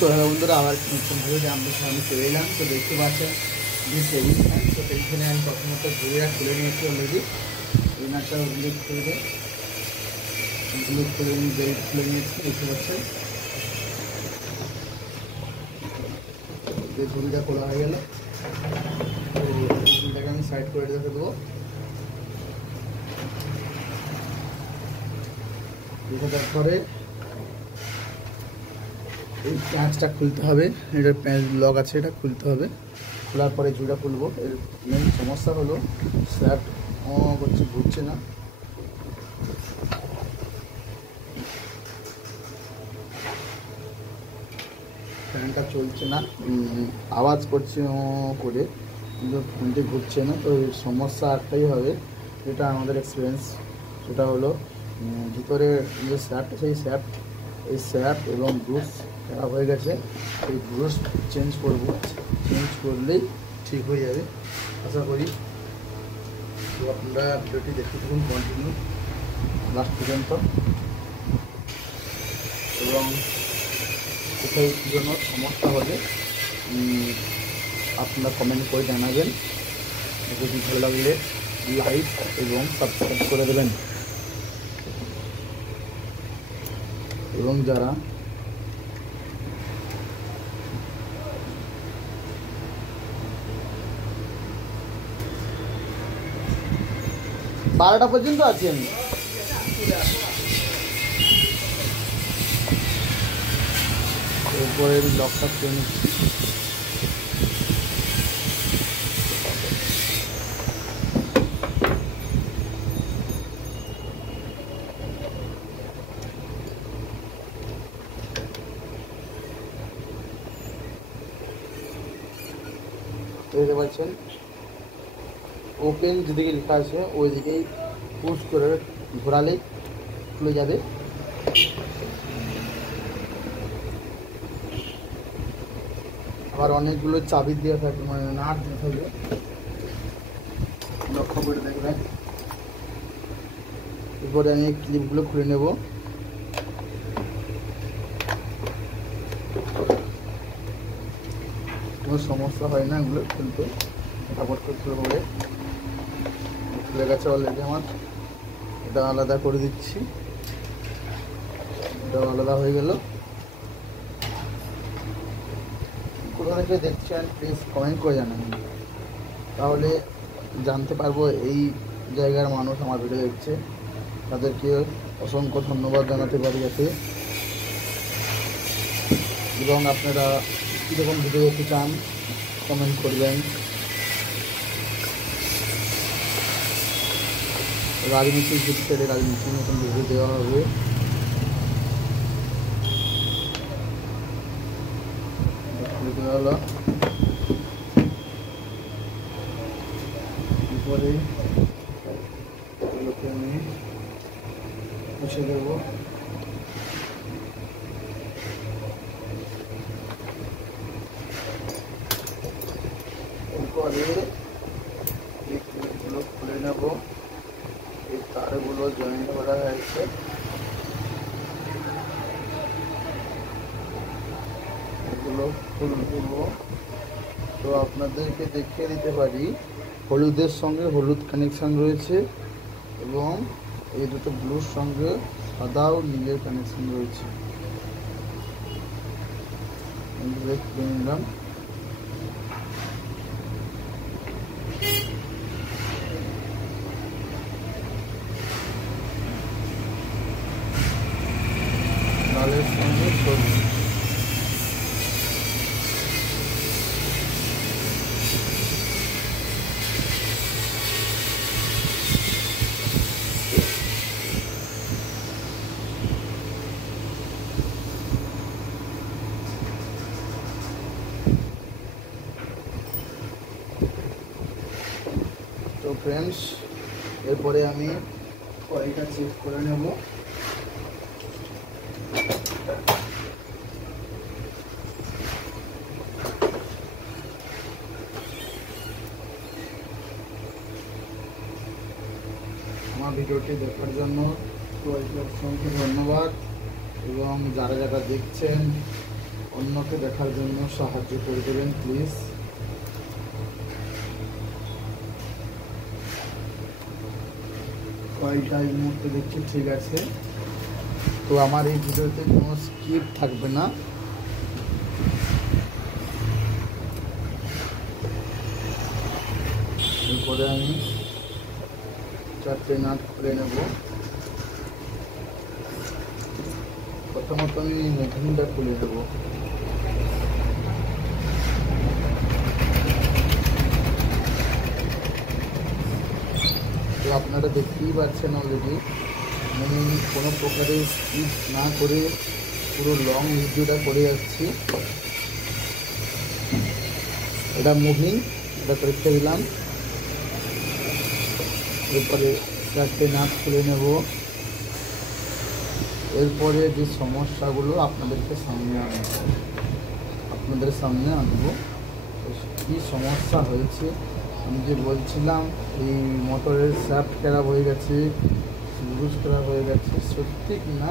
তো হ্যালো বন্ধুরা, আবার নতুন ভিডিওতে আমাদের সামনে চলে এলাম। তো দেখতে পাচ্ছেন যে টেবিল ফ্যান। তো টেবিল ফ্যানে আমি প্রথমত ঘুরিয়া খুলে নিয়েছি অলরেডি। এই নাটটা উল্লেখ করে খুলে নিয়েছি, দেখতে পাচ্ছেন যে ঝুড়িটা খোলা হয়ে গেল। তো এটাকে আমি সাইড করে রেখে দেবো। রেখে দেওয়ার পরে এই প্যাঁচটা খুলতে হবে। এটার প্যাঁচ লক আছে, এটা খুলতে হবে। খোলার পরে ঝুড়িটা খুলবো। এর মেন সমস্যা হলো স্যাট করছে, ঘুরছে না। ফ্যানটা চলছে না, আওয়াজ করছে করে, কিন্তু ফ্যানটি ঘুরছে না। তো এর সমস্যা একটাই হবে, যেটা আমাদের এক্সপিরিয়েন্স, সেটা হলো ভিতরে যে স্যাট, সেই এই স্যাট এবং ব্রুশ খারাপ হয়ে গেছে। এই ব্রুশ চেঞ্জ করবো, চেঞ্জ করলেই ঠিক হয়ে যাবে আশা করি। তো আপনারা ভিডিওটি দেখতে থাকুন কন্টিনিউ লাস্ট পর্যন্ত, এবং কোথায় কী জন্য সমস্যা হবে আপনারা কমেন্ট করে জানাবেন। যদি ভালো লাগলে লাইক এবং সাবস্ক্রাইব করে দেবেন, এবং যারা বারোটা পর্যন্ত আছি আমি। উপরের লকটা খুলে নিচ্ছি। দেখতে পাচ্ছেন ওপেন যেদিকে লেখা আছে ওই দিকেই পুশ করে ঘোরালেই খুলে যাবে। আবার অনেকগুলো চাবি দেওয়া থাকবে, মানে নাট দেওয়া থাকবে, লক্ষ্য করে দেখবেন। এরপরে আমি ক্লিপগুলো খুলে নেব। কোনো সমস্যা হয় না এগুলো খুলতে, ফটাফট করে খুলে পড়ে। খুলে গেছে অলরেডি আমার। এটা আলাদা করে দিচ্ছি, এটা আলাদা হয়ে গেল। কোথা থেকে দেখছেন প্লিজ কমেন্ট করে জানাবেন, তাহলে জানতে পারবো এই জায়গার মানুষ আমার ভিডিও দেখছে। তাদেরকে অসংখ্য ধন্যবাদ জানাতে পারি যাতে। এবং আপনারা কীরকম ভিডিও দেখতে চান কমেন্ট করবেন। রাজনীতির ক্ষেত্রে রাজনীতির মতন ভিডিও দেওয়া হবে। হলো এরপরে এগুলোকে আমি মুছে দেবো। এরপরে এই ক্লিপগুলো খুলে নেব। এই তারগুলো জয়েন করা হয়েছে, এগুলো খুলবো। তো আপনাদেরকে দেখিয়ে দিতে পারি, হলুদের সঙ্গে হলুদ কানেকশান রয়েছে, এবং এই দুটো ব্লুর সঙ্গে সাদা ও নীলের কানেকশান রয়েছে। খুলে নিলাম। লালের সঙ্গে সবুজ, তো ফ্রেন্ডস এরপরে আমি কয়েকটা চেক করে নেব। আমার ভিডিওটি দেখার জন্য অসংখ্য ধন্যবাদ, এবং যারা যারা দেখছেন অন্যকে দেখার জন্য সাহায্য করে দেবেন প্লিজ। কয়টা এই মুহূর্তে দেখছি ঠিক আছে। তো আমার এই ভিডিওতে কোনো স্কিপ থাকবে না। এরপরে আমি 4টে নাট খুলে নেব। প্রথমত আমি মুভিংটা খুলে নেব। তো আপনারা দেখতেই পাচ্ছেন অলরেডি আমি কোনো প্রকারের স্কিপ না করে পুরো লং ভিডিওটা করে যাচ্ছি। এটা মুভিং, এটা পরীক্ষা দিলাম। এরপরে 4টে নাট খুলে নেব। এরপরে যে সমস্যাগুলো আপনাদের সামনে আনবো কী সমস্যা হয়েছে। আমি যে বলছিলাম এই মোটরের শ্যাফট খারাপ হয়ে গেছে, ব্রুশ খারাপ হয়ে গেছে, সত্যি কি না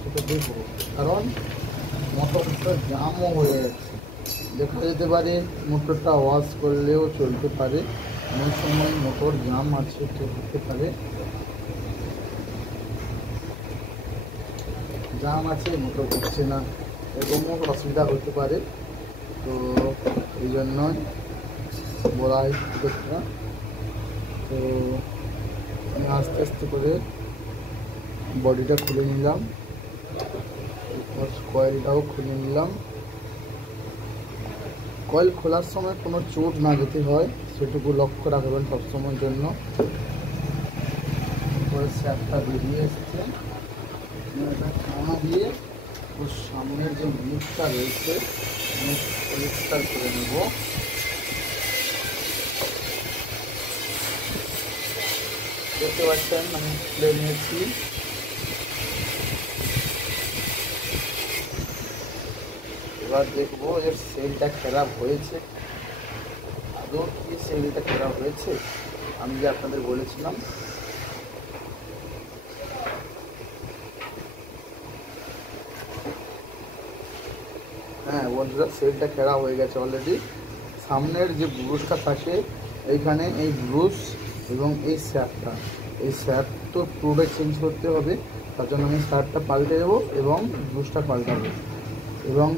সেটা দেখবো। কারণ মোটরটা জামও হয়ে যাচ্ছে, দেখা যেতে পারে মোটরটা ওয়াশ করলেও চলতে পারে, এমন সময় মোটর জাম আছে তো হতে পারে। জাম আছে, মোটর হচ্ছে না, এরকমও অসুবিধা হতে পারে। তো এই জন্যই বলা হয় কথা। তো আমি আস্তে আস্তে করে বডিটা খুলে নিলাম, কয়েলটাও খুলে নিলাম। কয়েল খোলার সময় কোনো চোট না যেতে হয় সেটুকু লক্ষ্য রাখবেন সবসময়ের জন্য। এরপরে শ্যাফটটা বেরিয়ে এসছে, এটা টানা দিয়ে ওর সামনের যে মুখটা রয়েছে মুখ পরিষ্কার করে নেব। দেখতে পাচ্ছেন আমি খুলে নিয়েছি। এবার দেখবো এর সেলটা খারাপ হয়েছে, আদৌ কি সেলটা খারাপ হয়েছে। আমি যে আপনাদের বলেছিলাম হ্যাঁ বন্ধুরা, সেলটা খারাপ হয়ে গেছে অলরেডি। সামনের যে ব্রুশটা থাকে এইখানে, এই ব্রুশ এবং এই শ্যাফট তো পুরোটাই চেঞ্জ করতে হবে। তার জন্য আমি শ্যাফটটা পাল্টে দেবো এবং ব্রুশটা পাল্টাবো। এবং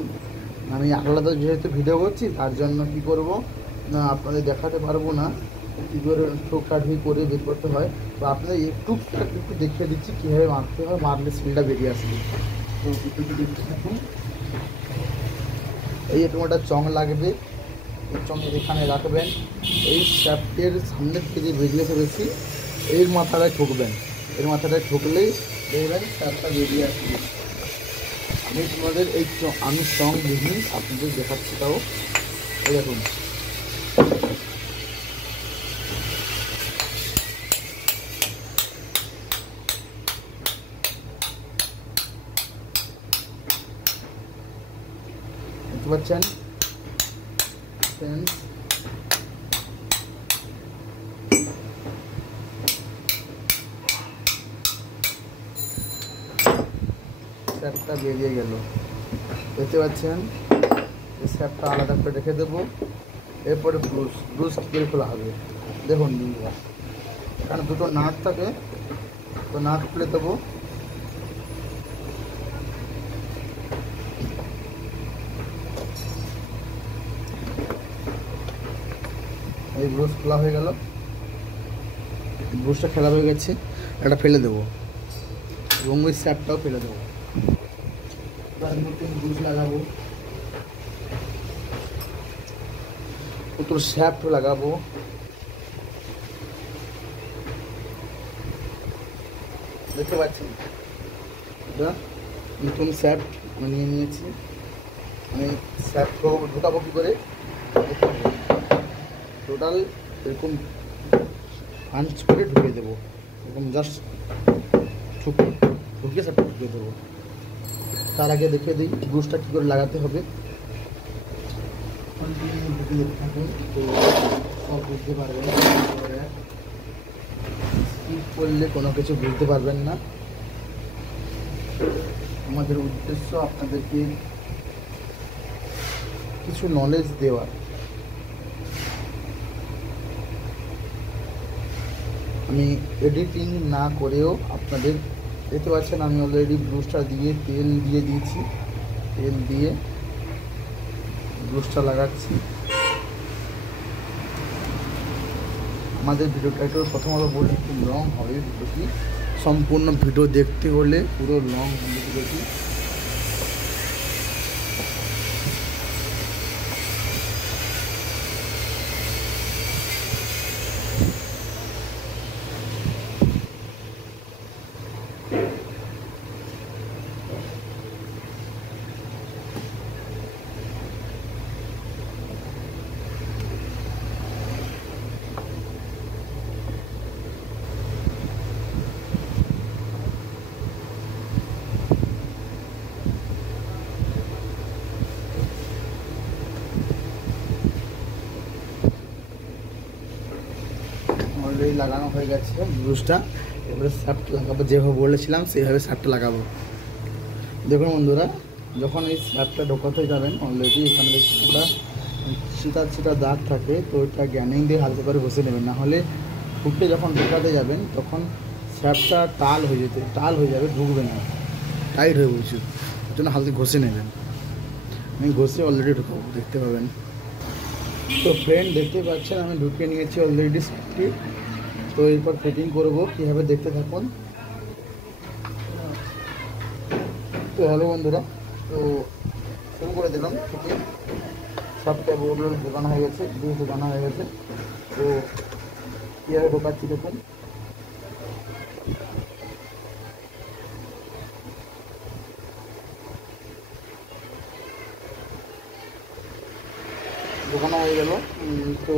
আমি আলাদা যেহেতু ভিডিও করছি তার জন্য কি করব না, আপনাদের দেখাতে পারবো না কী করে ঠোকাঠুকি করে বের করতে হয়। তো আপনাদের একটু দেখিয়ে দিচ্ছি কীভাবে মারতে হয়, মারলে স্পিডটা বেরিয়ে আসবে। তো একটু দেখতে থাকুন। এই এরকম একটা চং লাগবে, এই চং এখানে রাখবেন। এই শ্যাফটের সামনের থেকে বেরিয়ে এসে এর মাথাটায় ঠুকবেন, এর মাথাটায় ঠুকলেই দেখবেন শ্যাফটটা বেরিয়ে আসবে। আমি তোমাদের আমি চং দিই আপনাদের দেখাচ্ছি, তাও এই দেখুন। দেখতে পাচ্ছেন ফ্রেন্ডস, শ্যাফটটা বেরিয়ে গেল। দেখতে পাচ্ছেন এই শ্যাফটটা আলাদা করে রেখে দেবো। এরপরে ব্রুশ কী করে খোলা হবে দেখুন বন্ধুরা, এখানে দুটো নাট থাকে, তো নাট খুলে দেবো। এই ব্রুশ খোলা হয়ে গেল, ব্রুশটা খারাপ হয়ে গেছে, এটা ফেলে দেবো এবং ওই শ্যাফটটাও ফেলে দেবো। এবার নতুন ব্রুশ লাগাবো, নতুন শ্যাফট লাগাবো। দেখতে পাচ্ছেন এটা নতুন শ্যাফট আমি নিয়ে নিয়েছি। আমি শ্যাফট ঢোকাবো কী করে, টোটাল এরকম পাঞ্চ করে ঢুকিয়ে দেবো, এরকম জাস্ট ঢুকিয়ে শ্যাফটটা ঢুকিয়ে দেবো। তার আগে দেখে দিই ব্রুশটা কী করে লাগাতে হবে। থাকুন তো সব বুঝতে পারবেন, স্কিপ করলে কোনো কিছু বুঝতে পারবেন না। আমাদের উদ্দেশ্য আপনাদেরকে কিছু নলেজ দেওয়ার। আমি এডিটিং না করেও আপনাদের দেখতে পাচ্ছেন আমি অলরেডি ব্রুশটা দিয়ে তেল দিয়ে দিয়েছি, তেল দিয়ে ব্রুশটা লাগাচ্ছি। আমাদের ভিডিওটা একটু প্রথমত বলে একটু লং হবে ভিডিওটি, সম্পূর্ণ ভিডিও দেখতে হলে পুরো লং হবে ভিডিওটি। অলরেডি লাগানো হয়ে গেছে ব্রুশটা, এবারে শ্যাফট লাগাবো, যেভাবে বলেছিলাম সেইভাবে শ্যাফটটা লাগাবো। দেখুন বন্ধুরা, যখন এই শ্যাফটটা ঢোকাতে যাবেন অলরেডি এখানে একটা ছিটা দাগ থাকে, তো ওইটা গ্যানিং দিয়ে হালকা করে ঘষে নেবেন, না হলে ফুটে যখন ঢোকাতে যাবেন তখন শ্যাফটটা টাল হয়ে যাবে, ঢুকবে না, টাইট হয়ে বলছি, ওর জন্য হালকা ঘষে নেবেন। আমি ঘষে অলরেডি ঢুকাবো, দেখতে পাবেন। তো ফ্রেন্ড দেখতে পাচ্ছেন আমি ঢুকিয়ে নিয়েছি অলরেডি শ্যাফটটি। তো এরপর ফিটিং করবো কীভাবে, দেখতে থাকুন। তো হ্যালো বন্ধুরা, তো শুরু করে দিলাম ফিটিং। সবটা বোর্ড ঢোকানো হয়ে গেছে, ঢোকানো হয়ে গেছে। তো কীভাবে ঢোকাচ্ছি দেখুন। ঢোকানো হয়ে গেল। তো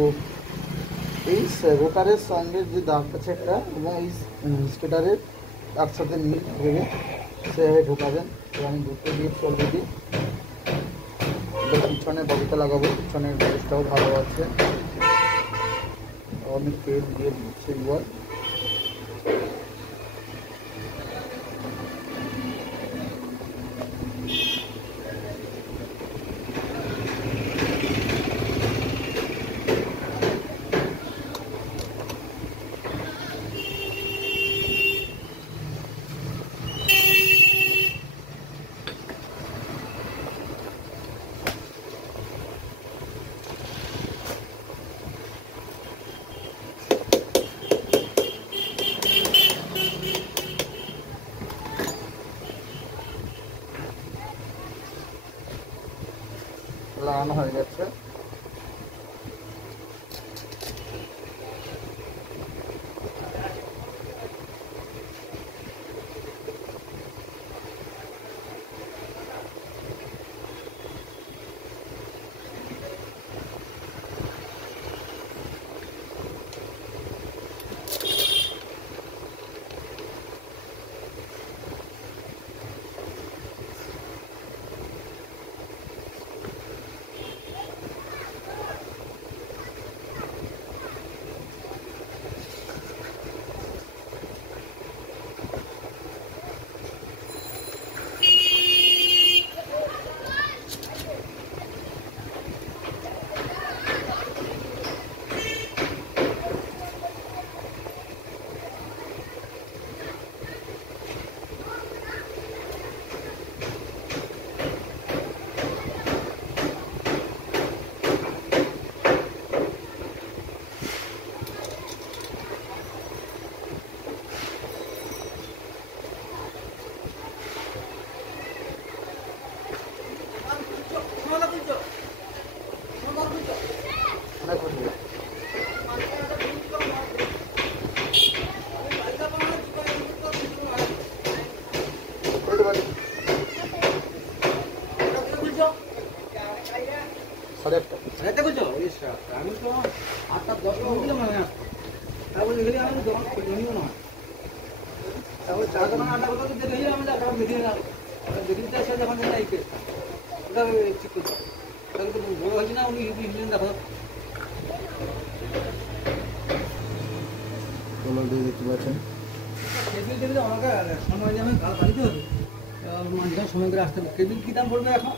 এই রোটারের সঙ্গে যে দাগ আছে একটা, এবং এই স্কেটারের একসাথে মিল ভেবে সেভাবে ঢোকাবেন। তো আমি ঢুকে দিয়েছি অলরেডি। পিছনে বডিটা লাগাবো, পিছনের বডিটাও ভালো আছে। আমি তেল দিয়ে দিচ্ছি একবার। লাগানো হয়ে যাচ্ছে। অনেক খুশি। সাড়ে আটটা আমি তো 8টা 10 মনে হয় আসতো, তারপরে এগুলি আমি দোকান খুলিও না, তারপরে চা দোকানে আড্ডা করতে দেখে আমি তারপর বেরিয়ে গেলাম, বেরিয়ে আসে যখন এই কেসটা ওটা ঠিক করতে তাহলে তো বড় হয়েছে না, উনি ইঞ্জিন দেখো দেখতে পাচ্ছেন। আমাকে সময় যাবে কাল বাড়িতে হবে, সময় করে আসতে হবে। কেবিল কী দাম পড়বে এখন?